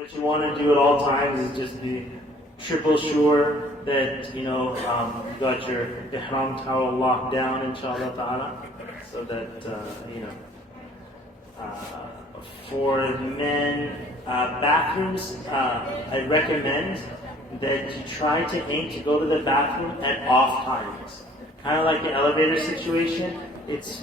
What you want to do at all times is just be triple sure that you got your ihram towel locked down, inshallah ta'ala, so that for men, bathrooms, I recommend that you try to aim to go to the bathroom at off times. Kind of like the elevator situation, it's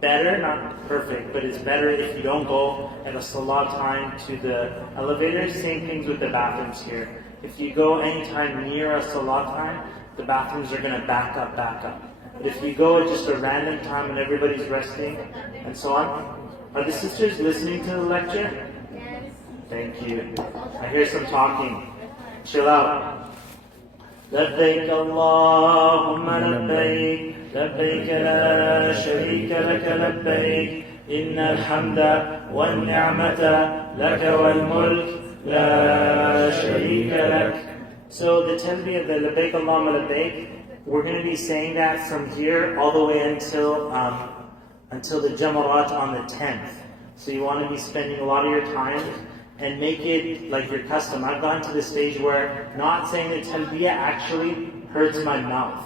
better, not perfect, but it's better if you don't go at a salah time to the elevator. Same things with the bathrooms here. If you go anytime near a salah time, the bathrooms are going to back up. But if you go at just a random time when everybody's resting and so on, are the sisters listening to the lecture? Thank you. I hear some talking. Chill out. لبيك اللهم لبيك لبيك لا شريك لك لبيك إن الحمد والنعمة لك والملك لا شريك لك. So the talbiyah of the لبيك اللهم لبيك, we're going to be saying that from here all the way until the Jamarat on the 10th. So you want to be spending a lot of your time and make it like your custom. I've gotten to the stage where not saying the talbiyah actually hurts my mouth.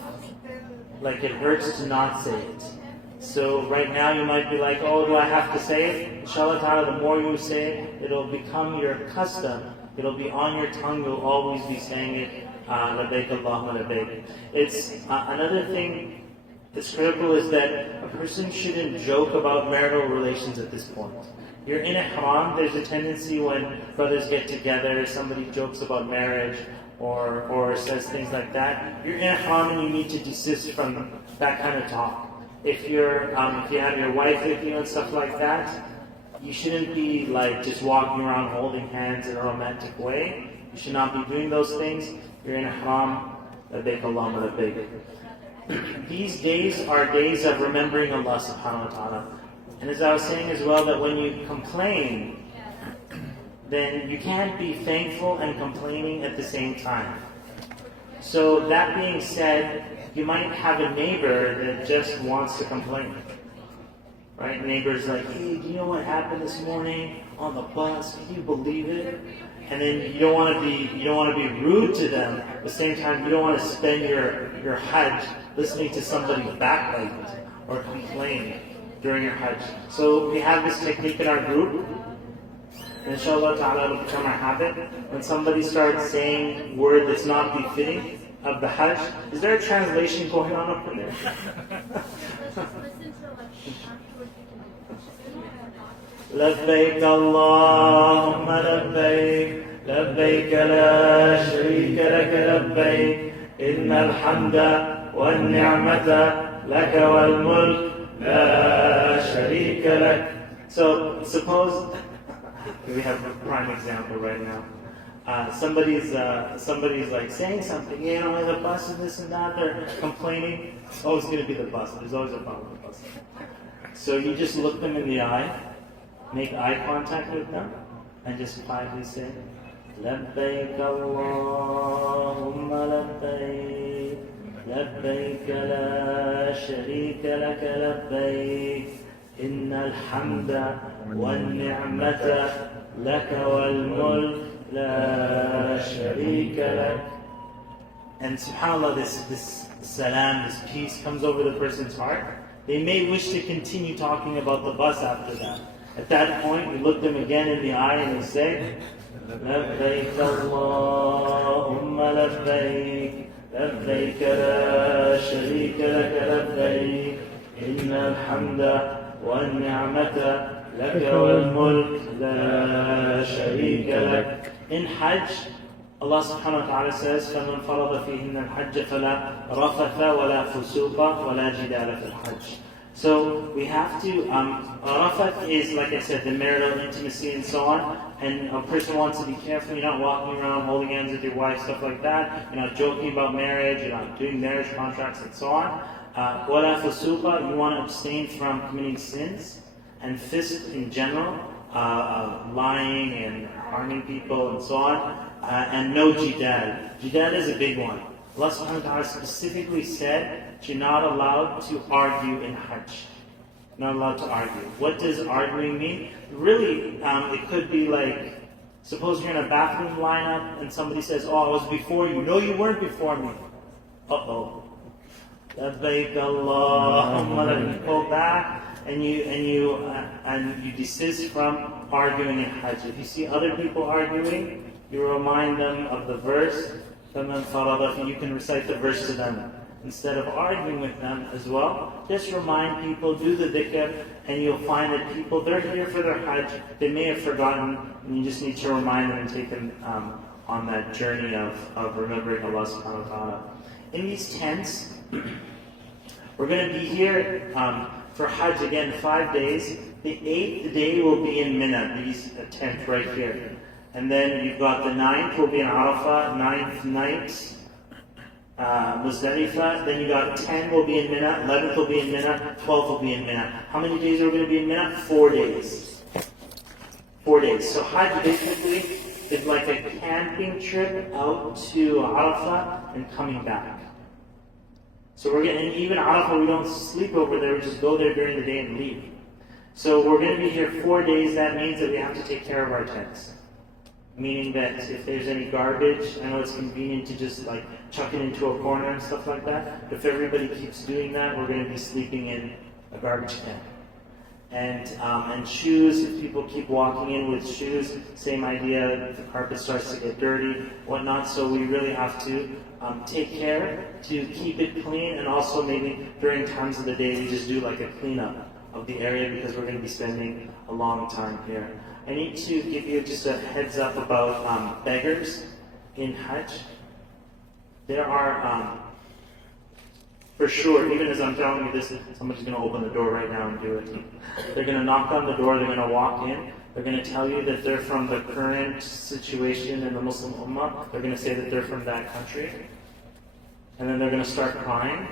Like it hurts to not say it. So right now you might be like, oh, do I have to say it? Inshallah ta'ala, the more you say it, it'll become your custom. It'll be on your tongue, you'll always be saying it. Labbaik Allahumma labbaik. It's another thing that's critical is that a person shouldn't joke about marital relations at this point. You're in ihram, there's a tendency when brothers get together, somebody jokes about marriage or says things like that. You're in ihram and you need to desist from that kind of talk. If you have your wife with you and stuff like that, you shouldn't be like just walking around holding hands in a romantic way. You should not be doing those things. You're in ihram, labbaik Allahumma labbaik. These days are days of remembering Allah subhanahu wa ta'ala. And as I was saying as well, that when you complain, then you can't be thankful and complaining at the same time. So that being said, you might have a neighbor that just wants to complain. Right? Neighbor's like, hey, do you know what happened this morning on the bus? Can you believe it? And then you don't want to be rude to them. At the same time, you don't want to spend your Hajj listening to somebody backbite or complain during your Hajj. So we have this technique in our group. Inshallah ta'ala, it'll become our habit. When somebody starts saying word that's not befitting of the Hajj, is there a translation going on up in there? لبيك اللهم لبيك لبيك لا شريك لك لبيك إن الحمد والنعمة لك والملك لا شريك لك. So suppose we have a prime example right now. Somebody's like saying something, the bus and this and that, they're complaining. It's always going to be the bus. There's always a problem with the bus. So you just look them in the eye, make eye contact with them, and just quietly say, لبيك اللهم لبيك لبيك لا شريك لك لبيك إن الحمد والنعمة لك والملك لا شريك لك. And subhanAllah, this salam, this peace comes over the person's heart. They may wish to continue talking about the bus after that. At that point, you look them again in the eye and you say, لبيك اللهم لبيك لبيك لا شريك لك لبيك إن الحمد والنعمة لك والملك لا شريك لك. In Hajj, Allah subhanahu wa ta'ala says, فَمَنْ فَرَضَ فِيهِنَّ الْحَجَّ فَلَا رَفَثَ وَلَا فُسُوقَ وَلَا جِدَالَ فِي الْحَجِّ. So we have to, Rafath is, like I said, the marital intimacy and so on. And a person wants to be careful. You're not walking around holding hands with your wife, stuff like that. You're not joking about marriage. You're not doing marriage contracts and so on. Wala fusuqa, you want to abstain from committing sins. And fisq in general, lying and harming people and so on. And no jidal. Jidal is a big one. Allah subhanahu wa ta'ala specifically said you're not allowed to argue in Hajj. Not allowed to argue. What does arguing mean? Really, it could be like Suppose you're in a bathroom lineup and somebody says, "Oh, I was before you." No, you weren't before me. Uh-oh. Labbaik Allahumma, then you pull back and you desist from arguing in Hajj. If you see other people arguing, you remind them of the verse. You can recite the verse to them. Instead of arguing with them as well, just remind people, do the dhikr, and you'll find that people, they're here for their Hajj, they may have forgotten, and you just need to remind them and take them on that journey of remembering Allah subhanahu wa ta'ala. In these tents, we're going to be here for Hajj again 5 days. The 8th day will be in Mina, these tent right here. And then you've got the 9th will be in Arafah, 9th night, Muzdalifah. Then you got 10 will be in Mina, 11th will be in Mina, 12th will be in Mina. How many days are we going to be in Mina? 4 days. 4 days. So Hajj basically is like a camping trip out to Arafah and coming back. So we're getting, even Arafah, we don't sleep over there, we just go there during the day and leave. So we're going to be here 4 days. That means that we have to take care of our tents. Meaning that if there's any garbage, I know it's convenient to just like chuck it into a corner and stuff like that. But if everybody keeps doing that, we're going to be sleeping in a garbage can. And shoes, if people keep walking in with shoes, same idea, the carpet starts to get dirty, whatnot. So we really have to take care to keep it clean, and also maybe during times of the day we just do like a cleanup of the area because we're going to be spending a long time here. I need to give you just a heads up about beggars in Hajj. There are, for sure, even as I'm telling you this, somebody's going to open the door right now and do it. They're going to knock on the door, they're going to walk in, they're going to tell you that they're from the current situation in the Muslim Ummah. They're going to say that they're from that country. And then they're going to start crying.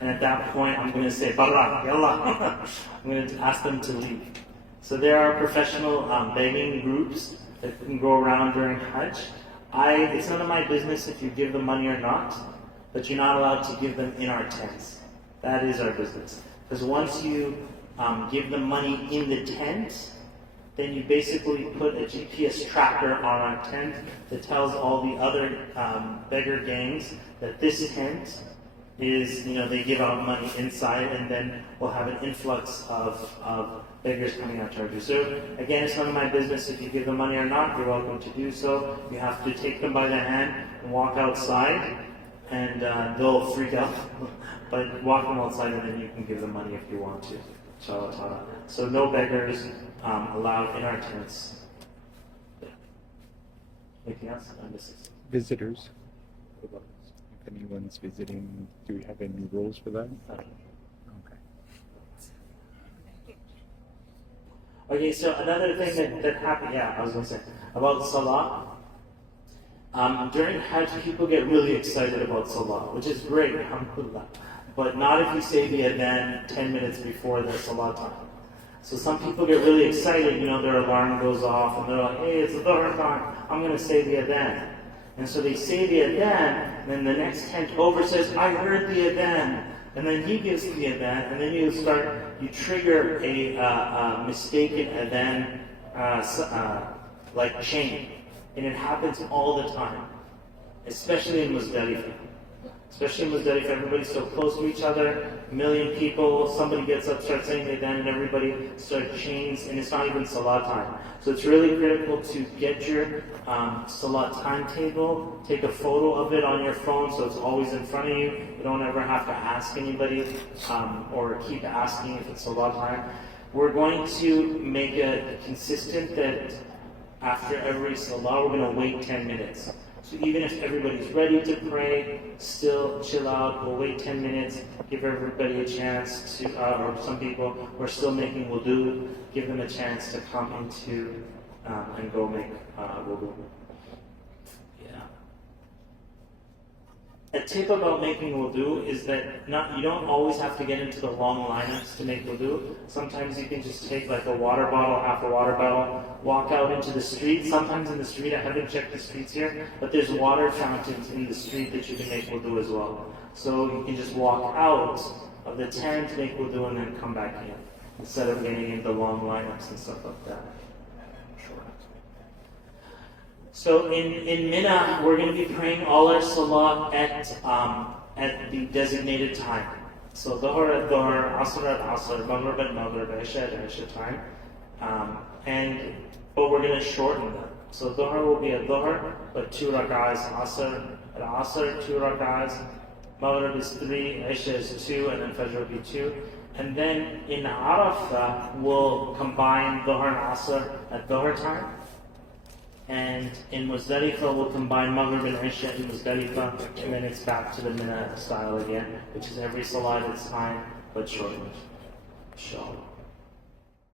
And at that point, I'm going to say, Barra, Yallah. I'm going to ask them to leave. So there are professional begging groups that can go around during Hajj. It's none of my business if you give them money or not, but you're not allowed to give them in our tents. That is our business. Because once you give them money in the tent, then you basically put a GPS tracker on our tent that tells all the other beggar gangs that this tent is, they give out money inside, and then we'll have an influx of beggars coming out to our door. So again, it's none of my business if you give them money or not. You're welcome to do so. You have to take them by the hand and walk outside, and they'll freak out. But walk them outside, and then you can give them money if you want to. So no beggars allowed in our tents. Anything else? I missed it. Visitors. If anyone's visiting, do we have any rules for that? Okay, so another thing that happened, I was going to say, about Salah. During Hajj, people get really excited about Salah, which is great, alhamdulillah. But not if you say the adhan 10 minutes before the Salah time. So some people get really excited, their alarm goes off, and they're like, hey, it's the Dhuhr time, I'm going to say the adhan. And so they say the adhan, and then the next tent over says, I heard the adhan. And then he gives the adhan, and then you trigger a mistaken adhan like chain. And it happens all the time, especially in Muzdalifah. Everybody's so close to each other, a million people, somebody gets up, starts saying the adhan, and everybody starts chains, and it's not even Salah time. So it's really critical to get your Salah timetable, take a photo of it on your phone so it's always in front of you. You don't ever have to ask anybody or keep asking if it's Salah time. We're going to make it consistent that after every Salah, we're going to wait 10 minutes. So even if everybody's ready to pray, still chill out, we'll wait 10 minutes, give everybody a chance to, or some people who are still making wudu, give them a chance to come into and go make wudu. A tip about making wudu is that you don't always have to get into the long lineups to make wudu. Sometimes you can just take like a water bottle, half a water bottle, walk out into the street. Sometimes in the street, I haven't checked the streets here, but there's water fountains in the street that you can make wudu as well. So you can just walk out of the tent, make wudu, and then come back in, instead of getting into long lineups and stuff like that. So in Mina, we're going to be praying all our salah at the designated time. So Dhuhr at Dhuhr, Asr at Asr, Maghrib at Maghrib, Isha at Isha time. But we're going to shorten them. So Dhuhr will be at Dhuhr, but 2 rak'ahs, Asr at Asr, 2 rak'ahs, Maghrib is 3, Isha is 2, and then Fajr will be 2. And then in Arafah, we'll combine Dhuhr and Asr at Dhuhr time. And in Muzdalifah, we'll combine Maghrib and Isha in Muzdalifah, and then it's back to the Mina style again, which is every salah at its time, but shortened. Inshallah.